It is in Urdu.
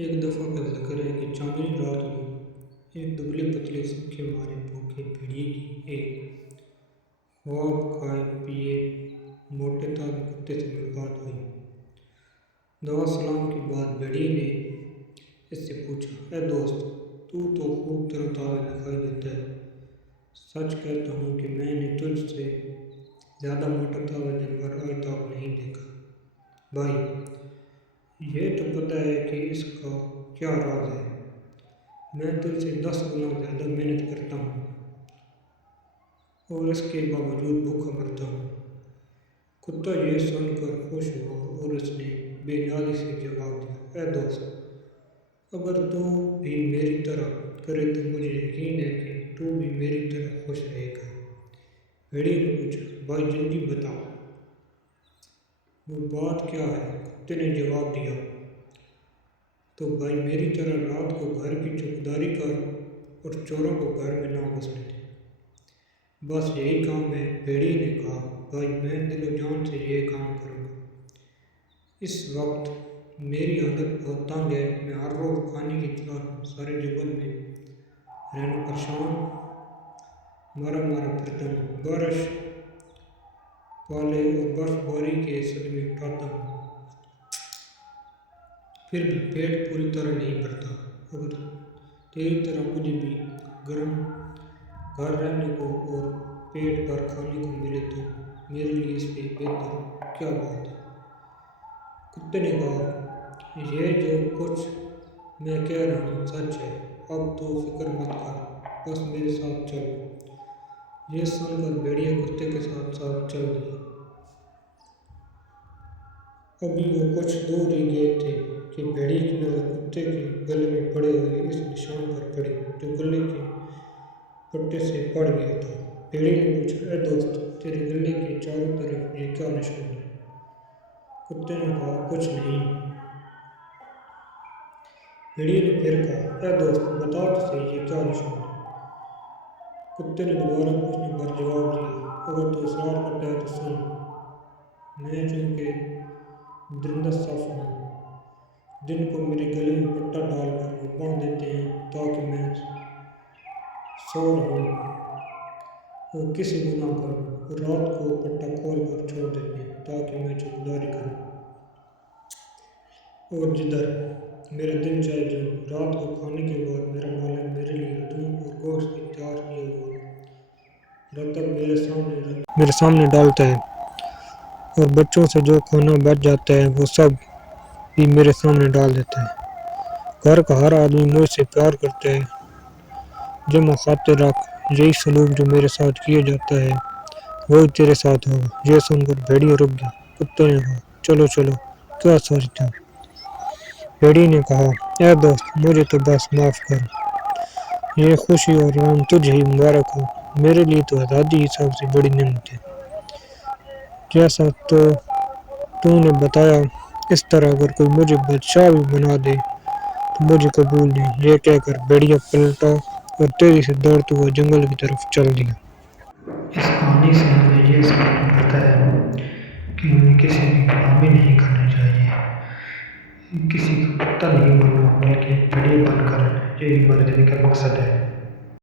ایک دفعہ کا ذکر ہے کہ چاندنی رات میں ایک دبلے پتلے سوکھے مارے بھوکے بھیڑیے کی ایک خواب کھائے پیے موٹے تازے کتے سے ملاقات ہوئی۔ دعا سلام کے بعد بھیڑیے نے اس سے پوچھا، اے دوست، تو خوب تر و تازہ دکھائی دیتا ہے۔ سچ کہتا ہوں کہ میں نے تجھ سے زیادہ موٹا تازہ جانور آج تک نہیں دیکھا۔ بھائی، یہ تو پتہ ہے کہ اس کا کیا راز ہے۔ میں تجھ سے 10 گنا زیادہ محنت کرتا ہوں اور اس کے باوجود بھوکا مرتا ہوں۔ کتا یہ سن کر خوش ہوا اور اس نے بے نیازی سے جواب دیا، اے دوست، اگر تو بھی میری طرح کرے تو مجھے یقین ہے کہ تو بھی میری طرح خوش رہے گا۔ بھیڑیے نے پوچھا، بھائی جلدی بتا، وہ بات کیا ہے؟ کتے نے جواب دیا، تو بھائی میری طرح رات کو گھر کی چوکیداری کر اور چوروں کو گھر میں نہ گھسنے دے۔ بس یہی کام ہے، بھیڑیے نے کہا۔ بھائی میں دل و جان سے یہ کام کروں گا۔ اس وقت میری حالت بہت تنگ ہے، میں ہر روز کھانے کی تلاش میں سارے جنگل میں رہنا پریشان مارا پھرتا ہوں، بارش پالے اور برف باری کے صدمے اٹھاتا ہوں، پھر بھی پیٹ پوری طرح نہیں بھرتا۔ اگر تیری طرح مجھے بھی گرم گھر رہنے کو اور پیٹ بھر کھانے کو ملے تو میرے لیے اس سے بہتر کیا بات ہے؟ کتے نے کہا، یہ جو کچھ میں کہہ رہا ہوں سچ ہے، اب تو فکر مت کر، بس میرے ساتھ چل۔ یہ سن کر بھیڑیا کتے کے ساتھ ساتھ چل دیا۔ ابھی وہ کچھ دور ہی گئے تھے کہ بھیڑیے کی نظر کتے کے گلے میں پڑے ہوئے اس نشان پر پڑی جو گلے کے پٹے سے پڑ گیا تھا۔ بھیڑیے نے پوچھا، اے دوست، تیرے گلے کے چاروں طرف یہ کیا نشان ہے؟ کتے نے کہا، کچھ نہیں۔ بھیڑیے نے پھر کہا، اے دوست، بتا تو صحیح یہ کیا نشان ہے؟ کتے نے دوبارہ پوچھنے پر جواب دیا، اگر تو اصرار کرتا ہے تو سن۔ میں چونکہ درندہ صف ہوں، دن کو میرے گلے میں پٹا ڈال کر وہ باندھ دیتے ہیں تاکہ میں سو رہوں اور کسی کو نہ کروں، اور رات کو پٹا کھول کر چھوڑ دیتے ہیں تاکہ میں چوکیداری کروں اور جدھر میرا دل چاہے جاؤں۔ رات کو کھانے کے بعد میرا مالک میرے لیے دودھ اور گوشت کی تیار کیا ہوا رطب میرے سامنے ڈالتا ہے، اور بچوں سے جو کھانا بچ جاتا ہے وہ سب بھی میرے سامنے ڈال دیتا ہے۔ گھر کا ہر آدمی مجھ سے پیار کرتا ہے۔ جمع خاطر رکھ، یہی سلوک جو میرے ساتھ کیا جاتا ہے وہی تیرے ساتھ ہوگا۔ یہ سن کر بھیڑیا رک گیا۔ کتے نے کہا، چلو کیا سوچتے ہو؟ بھیڑیے نے کہا، اے دوست، مجھے تو بس معاف کر۔ یہ خوشی اور آرام تجھے ہی مبارک ہو۔ میرے لیے تو آزادی ہی سب سے بڑی نعمت ہے۔ جیسا تو نے بتایا اس طرح اگر کوئی مجھے بادشاہ بھی بنا دے تو مجھے قبول نہیں۔ یہ کہہ کر بھیڑیا پلٹا اور تیزی سے دوڑتا ہوا جنگل کی طرف چل دیا۔ اس کہانی سے ہمیں یہ سبق ملتا ہے کہ ہمیں کسی کی غلامی نہیں کرنی چاہیے، کسی کا کتا نہیں بننا بلکہ بھیڑیا بن کر یہی ہماری زندگی کا مقصد ہے۔